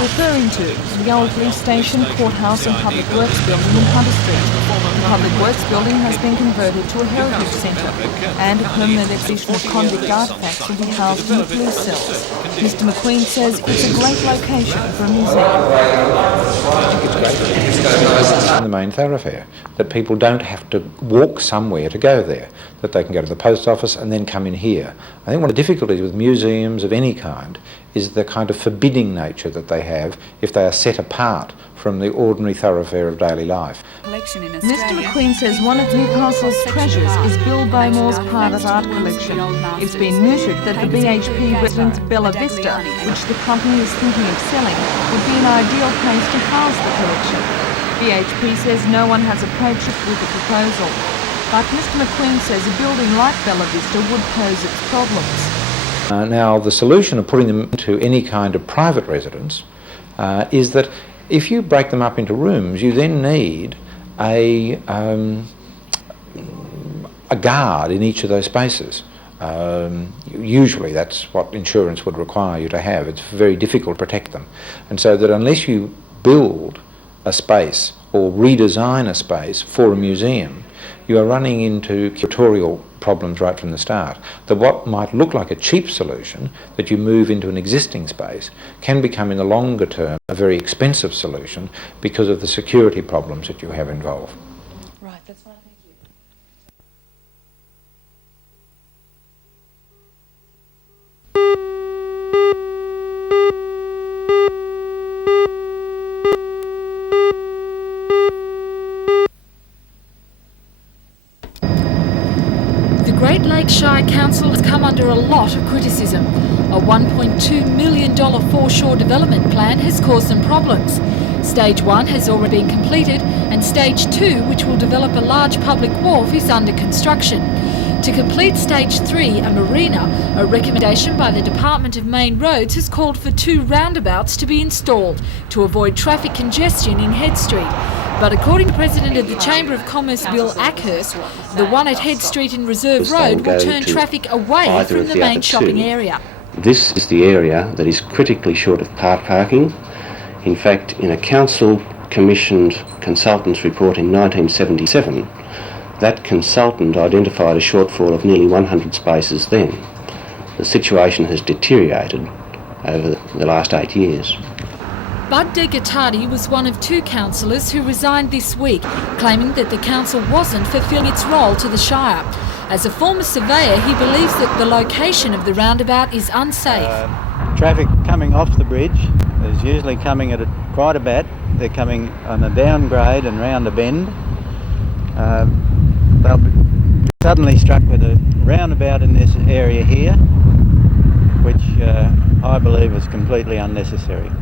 referring to the old police station, courthouse and public works building in Hunter Street. The public works building has been converted to a heritage centre and a permanent exhibition of convict artefacts will be housed in the police cells. Mr McQueen says it's a great location for a museum. It's in the main thoroughfare, that people don't have to walk somewhere to go there, that they can go to the post office and then come in here. I think one of the difficulties with museums of any kind is the kind of forbidding nature that they have if they are set apart from the ordinary thoroughfare of daily life. Mr McQueen says one of Newcastle's treasures is Bill Bowmore's private art collection. It's been mooted that the BHP residence Bella Vista, which the company is thinking of selling, would be an ideal place to house the collection. BHP says no one has approached it with a proposal. But Mr McQueen says a building like Bella Vista would pose its problems. Now, the solution of putting them into any kind of private residence is that if you break them up into rooms, you then need a guard in each of those spaces. Usually that's what insurance would require you to have. It's very difficult to protect them. And so that unless you build a space or redesign a space for a museum, you are running into curatorial problems right from the start. That what might look like a cheap solution, that you move into an existing space, can become in the longer term a very expensive solution because of the security problems that you have involved. Right, that's fine, thank you. The Great Lakes Shire Council has come under a lot of criticism. A $1.2 million foreshore development plan has caused them problems. Stage 1 has already been completed and Stage 2, which will develop a large public wharf, is under construction. To complete Stage 3, a marina, a recommendation by the Department of Main Roads has called for 2 roundabouts to be installed to avoid traffic congestion in Head Street. But according to President of the Chamber of Commerce, Bill Ackhurst, the one at Head Street in Reserve Road will turn traffic away from the main shopping area. This is the area that is critically short of parking. In fact, in a council-commissioned consultant's report in 1977, that consultant identified a shortfall of nearly 100 spaces then. The situation has deteriorated over the last 8 years. Bud De Gattari was one of 2 councillors who resigned this week, claiming that the council wasn't fulfilling its role to the Shire. As a former surveyor, he believes that the location of the roundabout is unsafe. Traffic coming off the bridge is usually coming at quite a bit. They're coming on a downgrade and round a bend. They'll be suddenly struck with a roundabout in this area here, which I believe is completely unnecessary.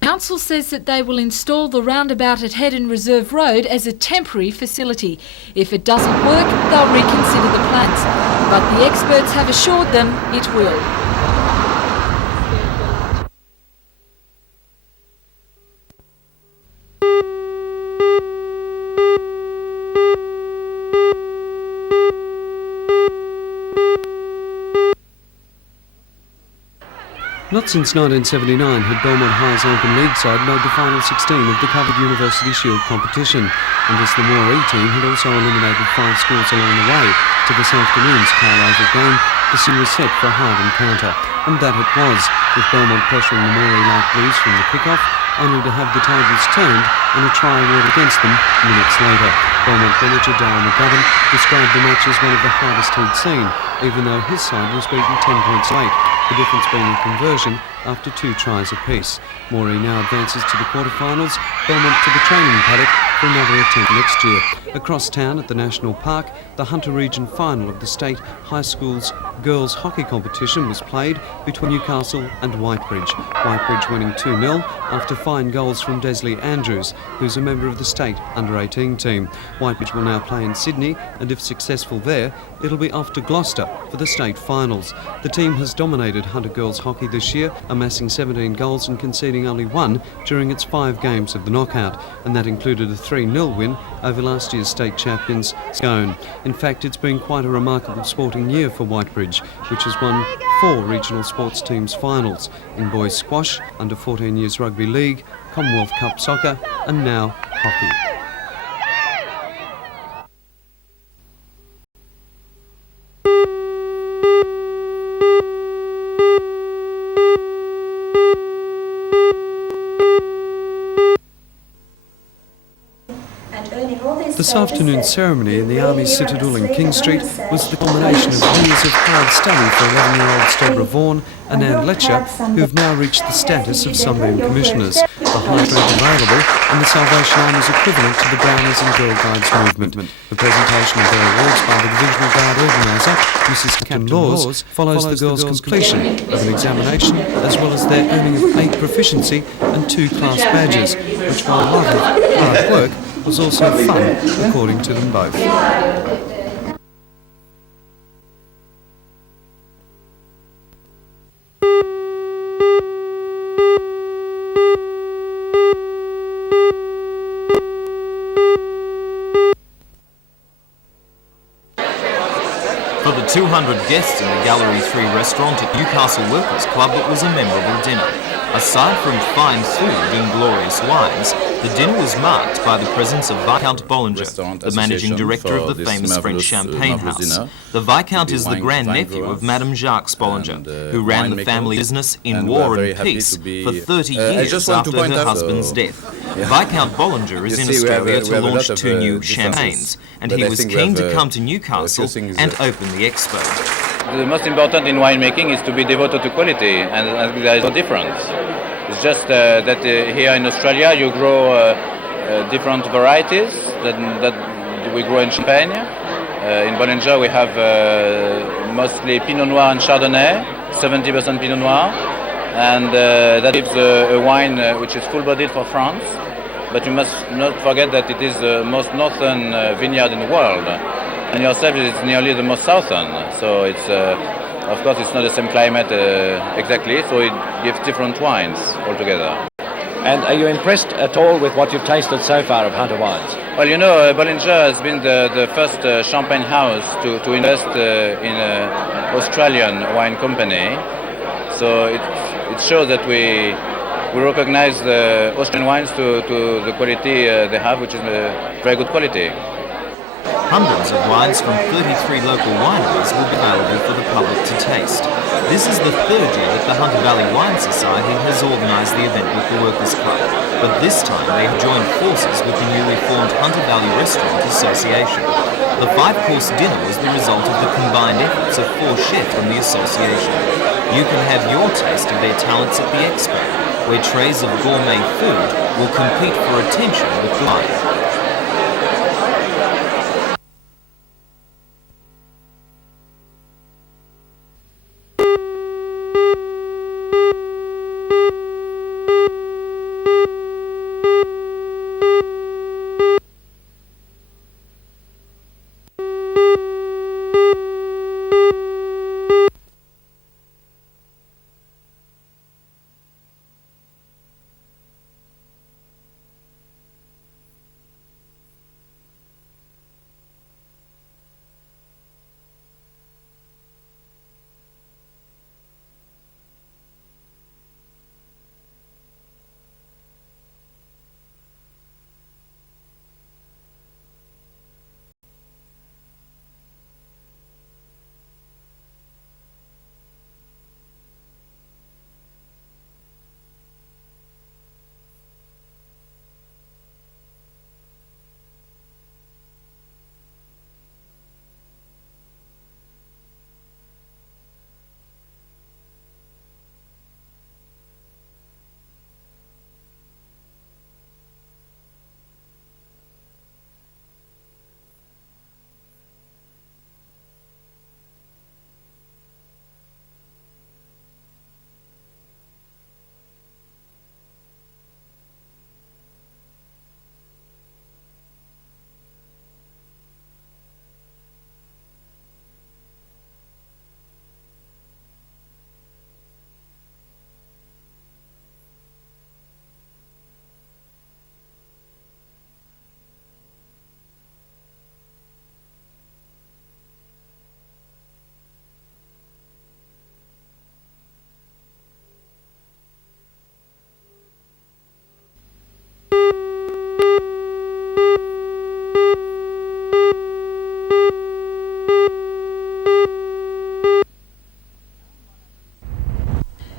Council says that they will install the roundabout at Head and Reserve Road as a temporary facility. If it doesn't work, they'll reconsider the plans. But the experts have assured them it will. Not since 1979 had Belmont High's Open League side made the final 16 of the covered University Shield competition, and as the Moree team had also eliminated 5 schools along the way to this afternoon's Carlisle game, the scene was set for a hard encounter, and that it was, with Belmont pressuring the Moree Light Blues from the kick-off, only to have the tables turned and a try awarded against them minutes later. Belmont manager Darryl McGovern described the match as one of the hardest he'd seen, even though his side was beaten 10 points late, the difference being a conversion after 2 tries apiece. Moree now advances to the quarterfinals, Belmont to the training paddock for another attempt next year. Across town at the National Park, the Hunter Region final of the State High School's girls hockey competition was played between Newcastle and Whitebridge. Whitebridge winning 2-0 after fine goals from Desley Andrews, who's a member of the State Under-18 team. Whitebridge will now play in Sydney, and if successful there, it'll be off to Gloucester for the state finals. The team has dominated Hunter girls hockey this year, amassing 17 goals and conceding only 1 during its 5 games of the knockout, and that included a 3-0 win over last year's state champions Scone. In fact, it's been quite a remarkable sporting year for Whitebridge, which has won 4 regional sports teams finals in boys squash, under 14 years rugby league, Commonwealth Cup soccer and now hockey. This afternoon's ceremony in the Army Citadel in King Street was the culmination of years of hard study for 11-year-olds Deborah Vaughan and Anne Letcher, who have now reached the status of Sunbeam Commissioners, the highest rank available and the Salvation Army's equivalent to the Brownies and Girl Guides movement. The presentation of their awards by the Divisional Guard organiser, Mrs. Captain Laws, follows the girls' completion of an examination as well as their earning of 8 proficiency and 2 class badges, which, while a lot of hard work, was also fun, according to them both. For the 200 guests in the Gallery 3 restaurant at Newcastle Workers Club, it was a memorable dinner. Aside from fine food and glorious wines, the dinner was marked by the presence of Viscount Bollinger, the managing director of the famous French champagne house. The Viscount is the grandnephew of Madame Jacques Bollinger, who ran the family business in war and peace for 30 years after her husband's death. Viscount Bollinger is in Australia to launch 2 new champagnes, and he was keen to come to Newcastle and open the expo. The most important in winemaking is to be devoted to quality, and there is no difference. It's just that here in Australia you grow different varieties that we grow in Champagne. In Bollinger we have mostly Pinot Noir and Chardonnay, 70% Pinot Noir, and that gives a wine which is full-bodied for France. But you must not forget that it is the most northern vineyard in the world. And yourself is nearly the most southern, so it's of course it's not the same climate exactly, so it gives different wines altogether. And are you impressed at all with what you've tasted so far of Hunter wines? Well, you know, Bollinger has been the first champagne house to invest in an Australian wine company, so it shows that we recognize the Australian wines to the quality they have, which is a very good quality. Hundreds of wines from 33 local wineries will be available for the public to taste. This is the 3rd year that the Hunter Valley Wine Society has organised the event with the Workers' Club, but this time they have joined forces with the newly formed Hunter Valley Restaurant Association. The 5-course dinner was the result of the combined efforts of 4 chefs from the association. You can have your taste of their talents at the expo, where trays of gourmet food will compete for attention with the wine.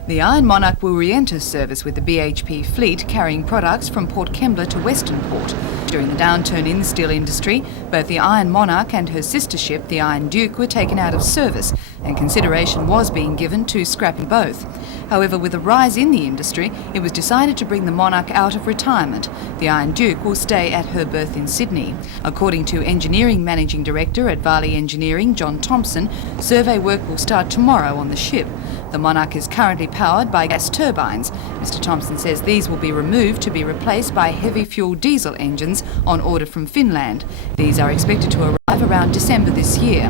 The Iron Monarch will re-enter service with the BHP fleet carrying products from Port Kembla to Western Port. During the downturn in the steel industry, both the Iron Monarch and her sister ship, the Iron Duke, were taken out of service, and consideration was being given to scrapping both. However, with a rise in the industry, it was decided to bring the Monarch out of retirement. The Iron Duke will stay at her berth in Sydney. According to Engineering Managing Director at Varley Engineering, John Thompson, survey work will start tomorrow on the ship. The Monarch is currently powered by gas turbines. Mr Thompson says these will be removed to be replaced by heavy fuel diesel engines on order from Finland. These are expected to arrive around December this year.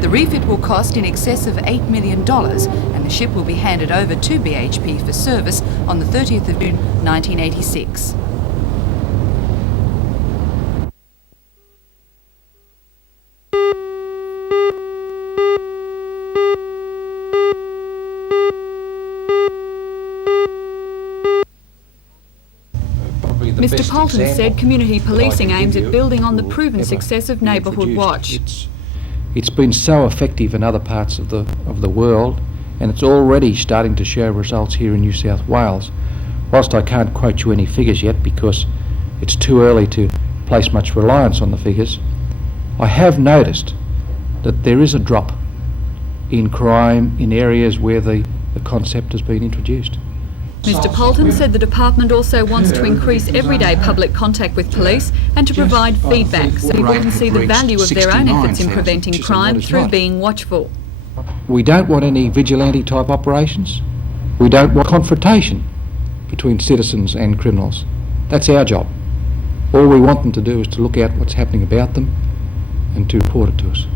The refit will cost in excess of $8 million, and the ship will be handed over to BHP for service on the 30th of June 1986. Mr Poulton said community policing aims at building on the proven success of Neighbourhood Watch. It's been so effective in other parts of the world, and it's already starting to show results here in New South Wales. Whilst I can't quote you any figures yet because it's too early to place much reliance on the figures, I have noticed that there is a drop in crime in areas where the concept has been introduced. Mr Poulton said the department also wants to increase everyday public contact with police and to provide feedback so people can see the value of their own efforts in preventing crime through being watchful. We don't want any vigilante type operations. We don't want confrontation between citizens and criminals. That's our job. All we want them to do is to look out what's happening about them and to report it to us.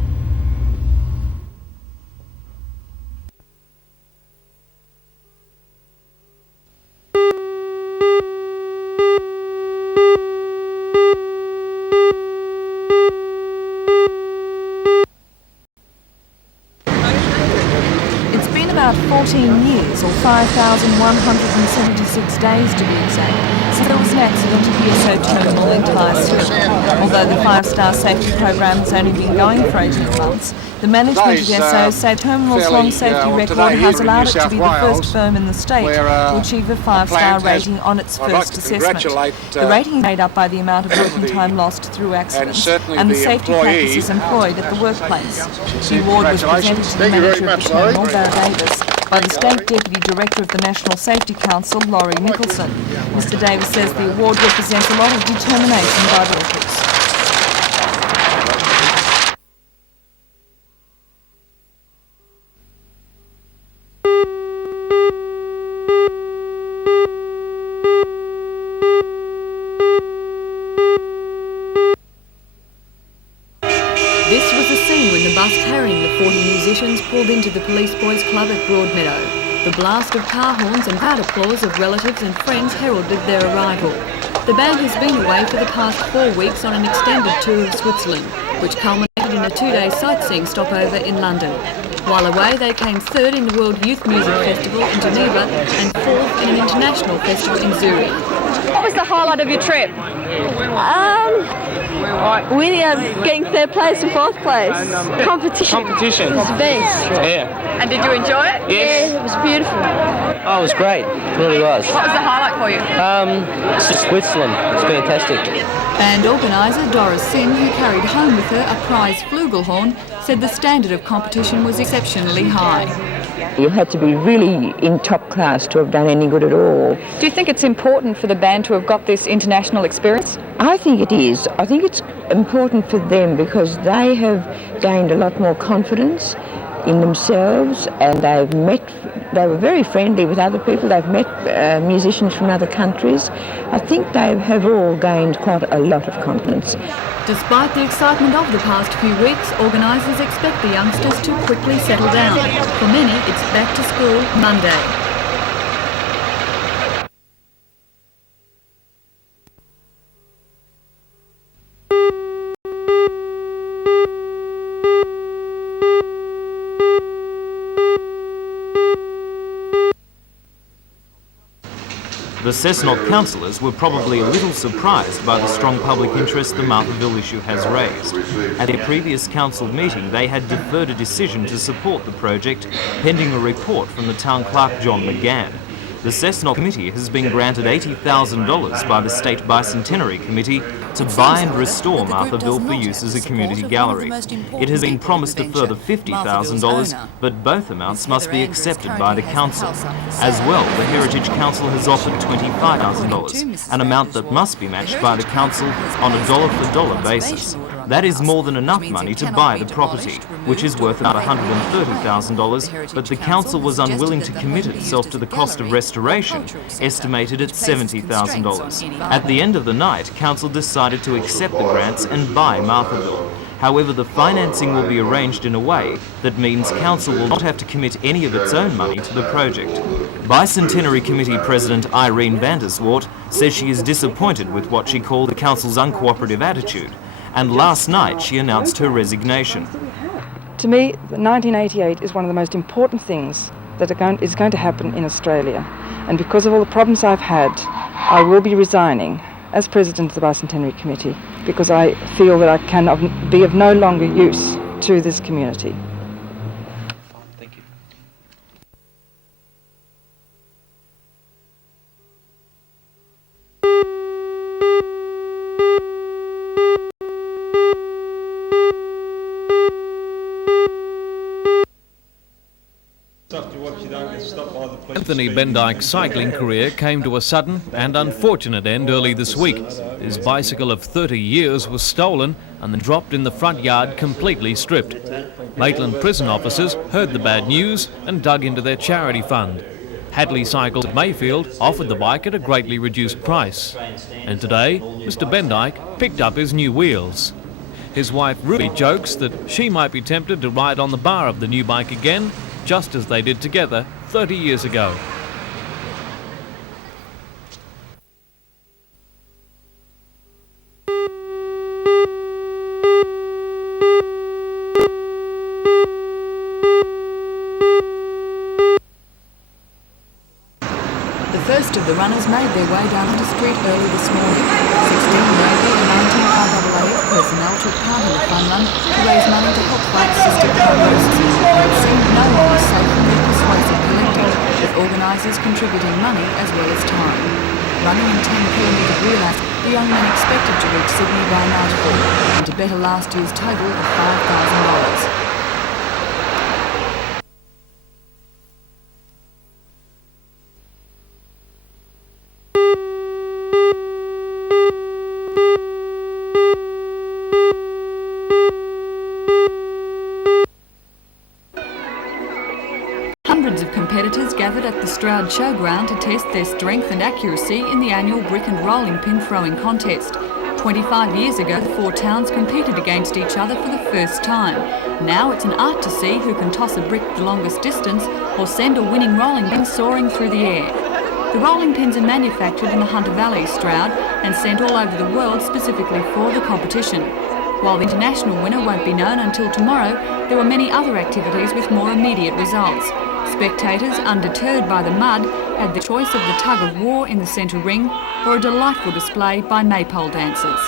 About 14 years, or 5,176 days to be exact, since there was an accident at the Esso terminal in Torres. Although the 5-star safety program has only been going for 18 months, the management of Esso say terminal's long safety record has allowed it to be the first firm in the state to achieve a 5-star rating on its first assessment. The rating is made up by the amount of working time lost through accidents and the safety practices employed at the workplace. The award was presented to the manager of the terminal, Barry Davis, by the State Deputy Director of the National Safety Council, Laurie Nicholson. Mr Davis says the award represents a lot of determination by workers. This was the scene when the bus carrying the 40 musicians pulled into the Police Boys Club at Broadmeadow. The blast of car horns and loud applause of relatives and friends heralded their arrival. The band has been away for the past 4 weeks on an extended tour of Switzerland, which culminated in a 2-day sightseeing stopover in London. While away, they came 3rd in the World Youth Music Festival in Geneva and 4th in an international festival in Zurich. What was the highlight of your trip? Winning, getting 3rd place and 4th place. Competition. It was the best. Yeah. And did you enjoy it? Yes. Yeah, it was beautiful. Oh, it was great. It really was. What was the highlight for you? Switzerland. It's fantastic. Band organiser Doris Sin, who carried home with her a prize flugelhorn, said the standard of competition was exceptionally high. You had to be really in top class to have done any good at all. Do you think it's important for the band to have got this international experience? I think it is. I think it's important for them because they have gained a lot more confidence in themselves, and they were very friendly with other people. They've met musicians from other countries. I think they have all gained quite a lot of confidence. Despite the excitement of the past few weeks, organisers expect the youngsters to quickly settle down. For many, it's back to school Monday. The Cessnock councillors were probably a little surprised by the strong public interest the Marthaville issue has raised. At their previous council meeting, they had deferred a decision to support the project, pending a report from the town clerk John McGann. The Cessnock Committee has been granted $80,000 by the State Bicentenary Committee to buy and restore Marthaville for use as a community gallery. It has been promised a further $50,000, but both amounts must be accepted by the council. As well, the Heritage Council has offered $25,000, an amount that must be matched by the council on a dollar-for-dollar basis. That is more than enough money to buy the property, which is worth about $130,000, but the council was unwilling to commit itself to the cost of restoration, estimated at $70,000. At the end of the night, council decided to accept the grants and buy Marthaville. However, the financing will be arranged in a way that means council will not have to commit any of its own money to the project. Bicentenary Committee President Irene Vanderswart says she is disappointed with what she called the council's uncooperative attitude, and last night she announced her resignation. To me, 1988 is one of the most important things that is going to happen in Australia, and because of all the problems I've had, I will be resigning as President of the Bicentenary Committee because I feel that I can be of no longer use to this community. Anthony Bendyke's cycling career came to a sudden and unfortunate end early this week. His bicycle of 30 years was stolen and then dropped in the front yard completely stripped. Maitland prison officers heard the bad news and dug into their charity fund. Hadley Cycles at Mayfield offered the bike at a greatly reduced price. And today, Mr Bendyke picked up his new wheels. His wife Ruby jokes that she might be tempted to ride on the bar of the new bike again, just as they did together 30 years ago. The first of the runners made their way down to Strait early this morning. 16 Navy and 19 RAAF personnel took part in the fun run to raise money to help fight cystic fibrosis. It seemed no one was safe from their persuasive collecting, with organisers contributing money as well as time. Running in 10-kilometre relays, the young men expected to reach Sydney by nightfall and to better last year's total of $5,000. Hundreds of competitors gathered at the Stroud Showground to test their strength and accuracy in the annual brick and rolling pin throwing contest. 25 years ago, the four towns competed against each other for the first time. Now it's an art to see who can toss a brick the longest distance or send a winning rolling pin soaring through the air. The rolling pins are manufactured in the Hunter Valley, Stroud, and sent all over the world specifically for the competition. While the international winner won't be known until tomorrow, there were many other activities with more immediate results. Spectators, undeterred by the mud, had the choice of the tug of war in the centre ring or a delightful display by maypole dancers.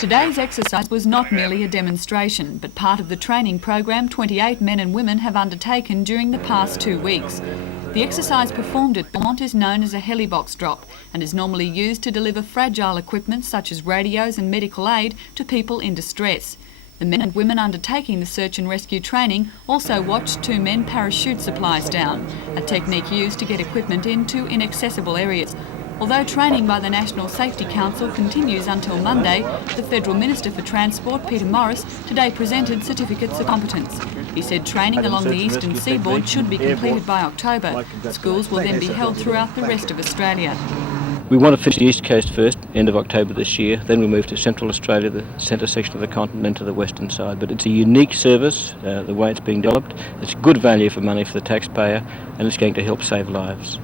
Today's exercise was not merely a demonstration, but part of the training program 28 men and women have undertaken during the past 2 weeks. The exercise performed at Belmont is known as a helibox drop and is normally used to deliver fragile equipment such as radios and medical aid to people in distress. The men and women undertaking the search and rescue training also watched 2 men parachute supplies down, a technique used to get equipment into inaccessible areas. Although training by the National Safety Council continues until Monday, the Federal Minister for Transport, Peter Morris, today presented certificates of competence. He said training along the eastern seaboard should be completed by October. Schools will then be held throughout the rest of Australia. We want to finish the East Coast first, end of October this year. Then we move to Central Australia, the centre section of the continent, and to the western side. But it's a unique service, the way it's being developed. It's good value for money for the taxpayer, and it's going to help save lives.